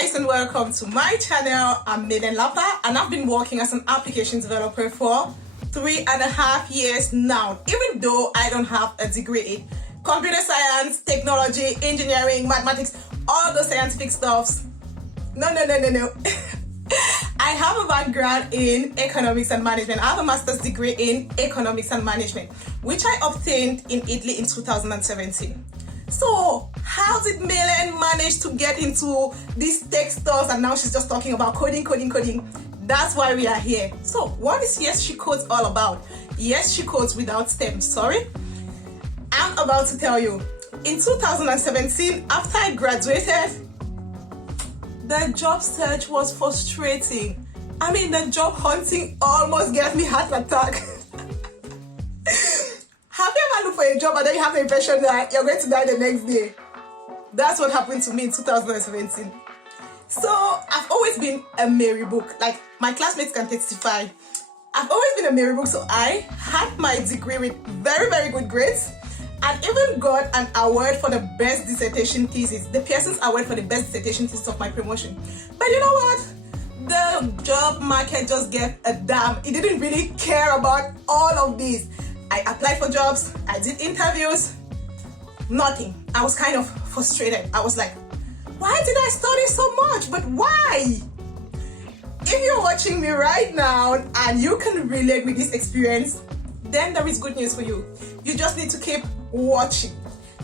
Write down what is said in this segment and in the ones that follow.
guys and welcome to my channel. I'm Maiden Lapa and I've been working as an application developer for 3.5 years now, even though I don't have a degree in computer science, technology, engineering, mathematics, all those scientific stuffs. No. I have a background in economics and management. I have a master's degree in economics and management, which I obtained in Italy in 2017. So how did Maiden manage to get into these tech stores and now she's just talking about coding? That's why we are here. So what is Yes She Codes all about? Yes She Codes without STEM, sorry. I'm about to tell you. In 2017, after I graduated, the job search was frustrating. I mean, the job hunting almost gave me heart attack. Have you ever looked for a job and then you have the impression that you're going to die the next day? That's what happened to me in 2017. So I've always been a Mary book. Like my classmates can testify. I've always been a Mary book. So I had my degree with very good grades and even got an award for the best dissertation thesis, the Pearson's Award for the best dissertation thesis of my promotion. But you know what? The job market just gave a damn. It didn't really care about all of this. I applied for jobs, I did interviews, nothing. I was kind of frustrated. I was like, why did I study so much? But why? If you're watching me right now and you can relate with this experience, then there is good news for you. You just need to keep watching.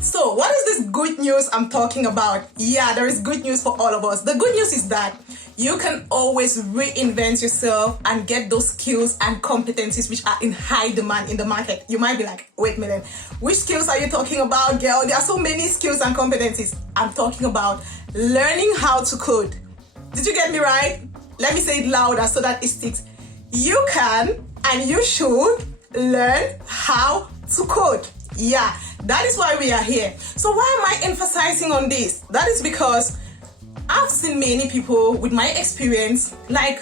So what is this good news I'm talking about? Yeah, there is good news for all of us. The good news is that you can always reinvent yourself and get those skills and competencies which are in high demand in the market. You might be like, wait a minute, which skills are you talking about, girl? There are so many skills and competencies. I'm talking about learning how to code. Did you get me right? Let me say it louder so that it sticks. You can and you should learn how to code. Yeah, that is why we are here. So why am I emphasizing on this? That is because I've seen many people with my experience, like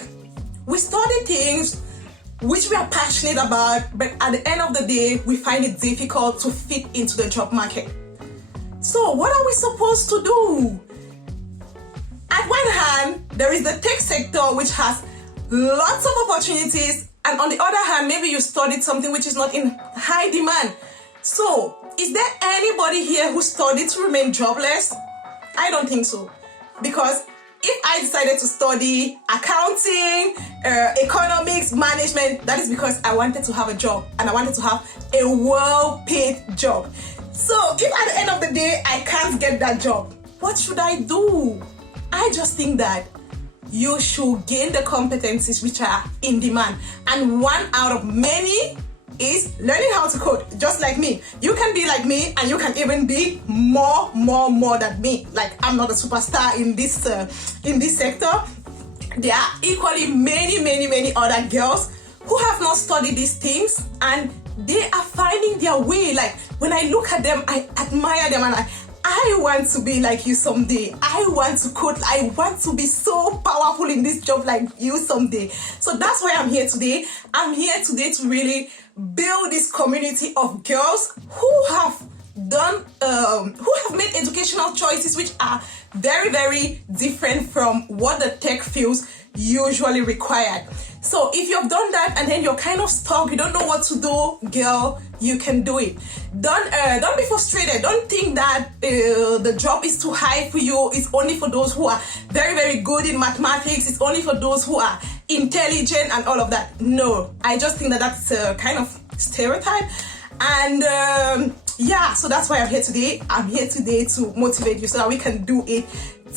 we study things which we are passionate about, but at the end of the day, we find it difficult to fit into the job market. So what are we supposed to do? At one hand, there is the tech sector which has lots of opportunities, and on the other hand, maybe you studied something which is not in high demand. So is there anybody here who studied to remain jobless? I don't think so. Because if I decided to study accounting, economics, management, that is because I wanted to have a job and I wanted to have a well-paid job. So if at the end of the day, I can't get that job, what should I do? I just think that you should gain the competencies which are in demand. And one out of many is learning how to code, just like me. You can be like me and you can even be more than me. Like I'm not a superstar in this sector. There are equally many other girls who have not studied these things and they are finding their way. Like when I look at them, I admire them and I want to be like you someday. I want to code. I want to be so powerful in this job like you someday. So that's why I'm here today. I'm here today to really build this community of girls who have made educational choices which are very different from what the tech fields usually required. So if you've done that and then you're kind of stuck, you don't know what to do, girl, you can do it. Don't be frustrated. Don't think that the job is too high for you. It's only for those who are very good in mathematics. It's only for those who are intelligent and all of that. No, I just think that that's a kind of stereotype. And yeah, so that's why I'm here today. I'm here today to motivate you so that we can do it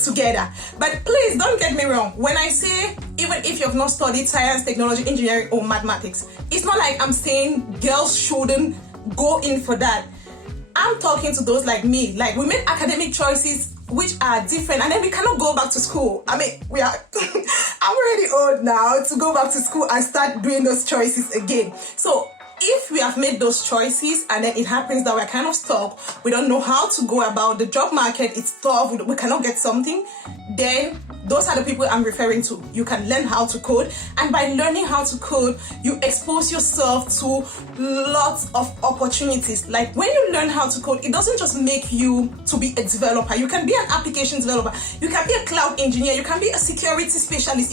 together. But please don't get me wrong. When I say even if you have not studied science, technology, engineering or mathematics, it's not like I'm saying girls shouldn't go in for that. I'm talking to those like me. Like we made academic choices which are different and then we cannot go back to school. I mean, we are I'm already old now to go back to school and start doing those choices again. So if we have made those choices and then it happens that we're kind of stuck, we don't know how to go about the job market, it's tough, we cannot get something, then those are the people I'm referring to. You can learn how to code, and by learning how to code, you expose yourself to lots of opportunities. Like when you learn how to code, it doesn't just make you to be a developer. You can be an application developer, you can be a cloud engineer, you can be a security specialist,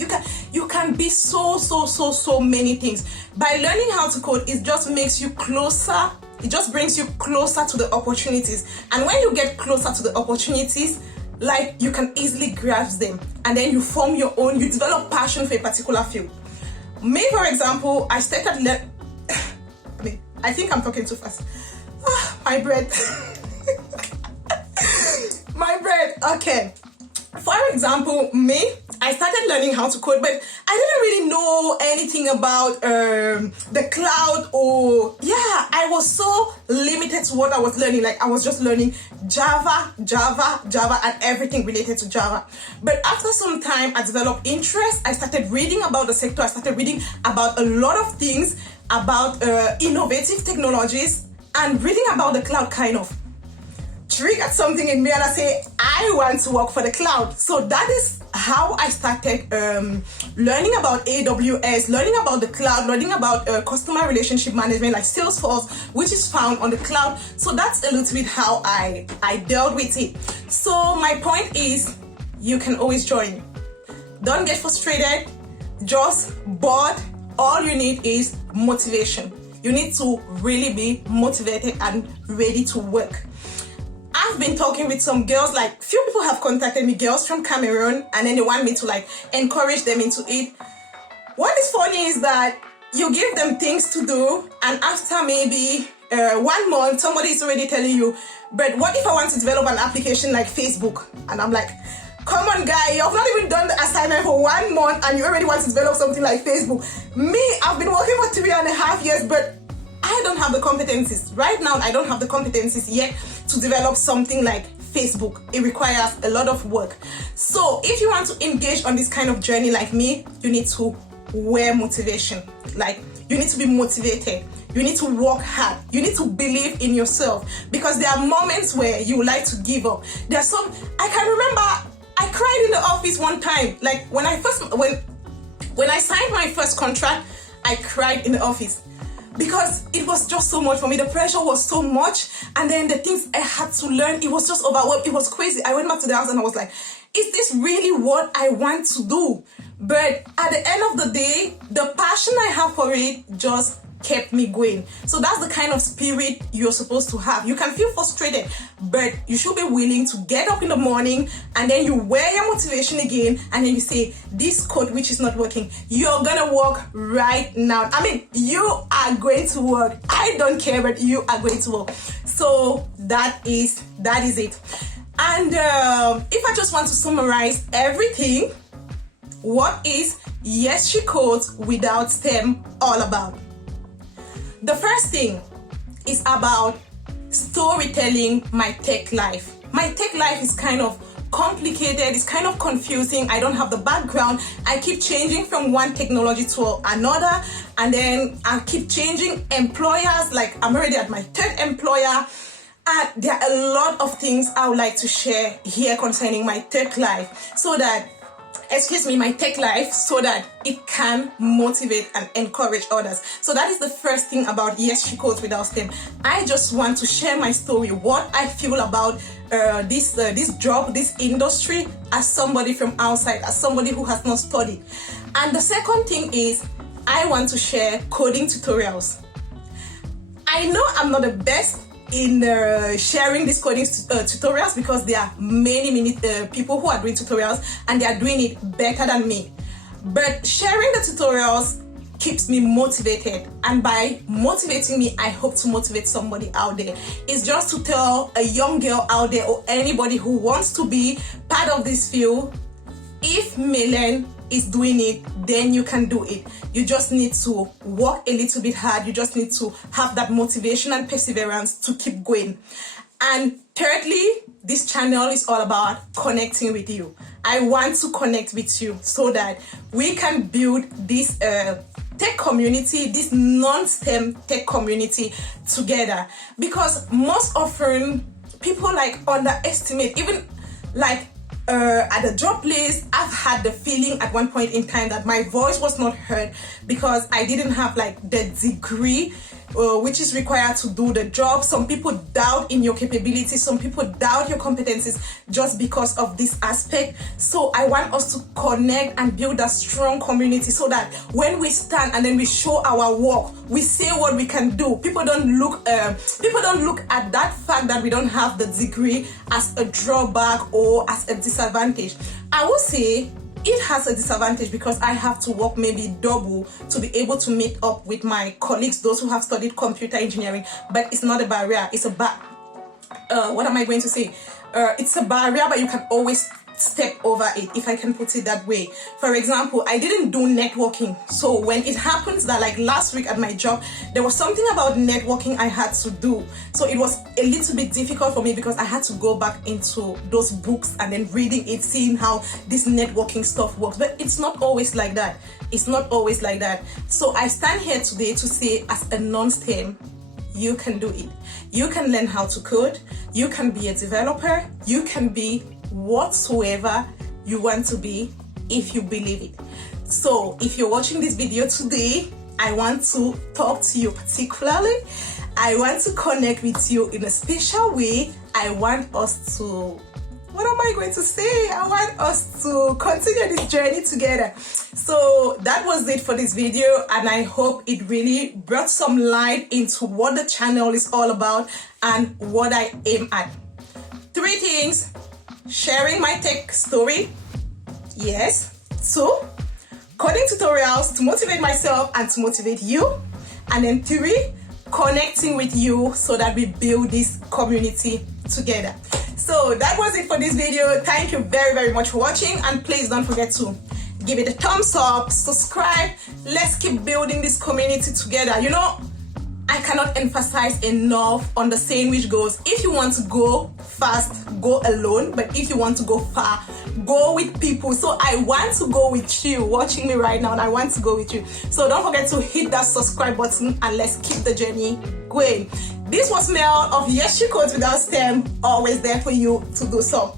you can be so many things. By learning how to code, it just makes you closer, it just brings you closer to the opportunities. And when you get closer to the opportunities, like you can easily grasp them, and then you form your own, you develop passion for a particular field. Me, for example, I started I think I'm talking too fast. My breath. My breath. Okay. For example, me, I started learning how to code, but I didn't really know anything about the cloud, or I was so limited to what I was learning. Like I was just learning Java, and everything related to Java. But after some time, I developed interest. I started reading about the sector. I started reading about a lot of things, about innovative technologies, and reading about the cloud kind of triggered something in me, and I say, I want to work for the cloud. So that is how I started learning about AWS, learning about the cloud, learning about customer relationship management like Salesforce, which is found on the cloud. So that's a little bit how I dealt with it. So my point is, you can always join. Don't get frustrated, just bored. All you need is motivation. You need to really be motivated and ready to work. I've been talking with some girls, like few people have contacted me, girls from Cameroon, and then they want me to like encourage them into it. What is funny is that you give them things to do, and after maybe 1 month, somebody is already telling you, but what if I want to develop an application like Facebook? And I'm like, come on guy, you've not even done the assignment for 1 month and you already want to develop something like Facebook. Me, I've been working for 3.5 years, but I don't have the competencies. Right now, I don't have the competencies yet to develop something like Facebook. It requires a lot of work. So if you want to engage on this kind of journey like me, you need to wear motivation. Like you need to be motivated. You need to work hard. You need to believe in yourself, because there are moments where you would like to give up. I can remember I cried in the office one time. Like when I signed my first contract, I cried in the office, because it was just so much for me. The pressure was so much, and then the things I had to learn, it was just overwhelmed. It was crazy. I went back to the house and I was like, is this really what I want to do? But at the end of the day, the passion I have for it just kept me going. So that's the kind of spirit you're supposed to have. You can feel frustrated, but you should be willing to get up in the morning, and then you wear your motivation again, and then you say, this code which is not working, you're gonna work right now. I mean, you are going to work. I don't care, but you are going to work. So that is it. And if I just want to summarize everything, what is Yes She Codes without STEM all about? The first thing is about storytelling my tech life. My tech life is kind of complicated, it's kind of confusing. I don't have the background. I keep changing from one technology to another, and then I keep changing employers. Like I'm already at my 3rd employer, and there are a lot of things I would like to share here concerning my tech life, my tech life, so that it can motivate and encourage others. So that is the first thing about Yes She Codes without STEM. I just want to share my story, what I feel about this job, this industry, as somebody from outside, as somebody who has not studied. And the second thing is, I want to share coding tutorials. I know I'm not the best in sharing these coding tutorials, because there are many people who are doing tutorials and they are doing it better than me. But sharing the tutorials keeps me motivated, and by motivating me, I hope to motivate somebody out there. It's just to tell a young girl out there, or anybody who wants to be part of this field, if Milen is doing it, then you can do it. You just need to work a little bit hard. You just need to have that motivation and perseverance to keep going. And thirdly, this channel is all about connecting with you. I want to connect with you so that we can build this tech community, this non-STEM tech community together. Because most often people like underestimate, even like at the job place, I've had the feeling at one point in time that my voice was not heard because I didn't have like the degree which is required to do the job. Some people doubt in your capabilities, some people doubt your competencies just because of this aspect. So I want us to connect and build a strong community so that when we stand and then we show our work, we say what we can do. People don't look at that fact that we don't have the degree as a drawback or as a disadvantage. I would say it has a disadvantage because I have to work maybe double to be able to meet up with my colleagues, those who have studied computer engineering. But it's not a barrier. It's a what am I going to say? It's a barrier, but you can always step over it, if I can put it that way. For example, I didn't do networking. So when it happens that like last week at my job, there was something about networking I had to do. So it was a little bit difficult for me because I had to go back into those books and then reading it, seeing how this networking stuff works. But it's not always like that. It's not always like that. So I stand here today to say, as a non-STEM, you can do it. You can learn how to code. You can be a developer. You can be whatsoever you want to be if you believe it. So if you're watching this video today, I want to talk to you particularly. I want to connect with you in a special way. I want us to, what am I going to say? I want us to continue this journey together. So that was it for this video, and I hope it really brought some light into what the channel is all about and what I aim at. 3 things: sharing my tech story, yes. 2, coding tutorials to motivate myself and to motivate you. And then 3, connecting with you so that we build this community together. So that was it for this video. Thank you very, very much for watching, and please don't forget to give it a thumbs up, subscribe. Let's keep building this community together. You know, I cannot emphasize enough on the saying which goes, if you want to go fast, go alone, but if you want to go far, go with people. So I want to go with you watching me right now, and I want to go with you. So don't forget to hit that subscribe button, and let's keep the journey going. This was Mel of Yes She Codes Without STEM, always there for you to do so.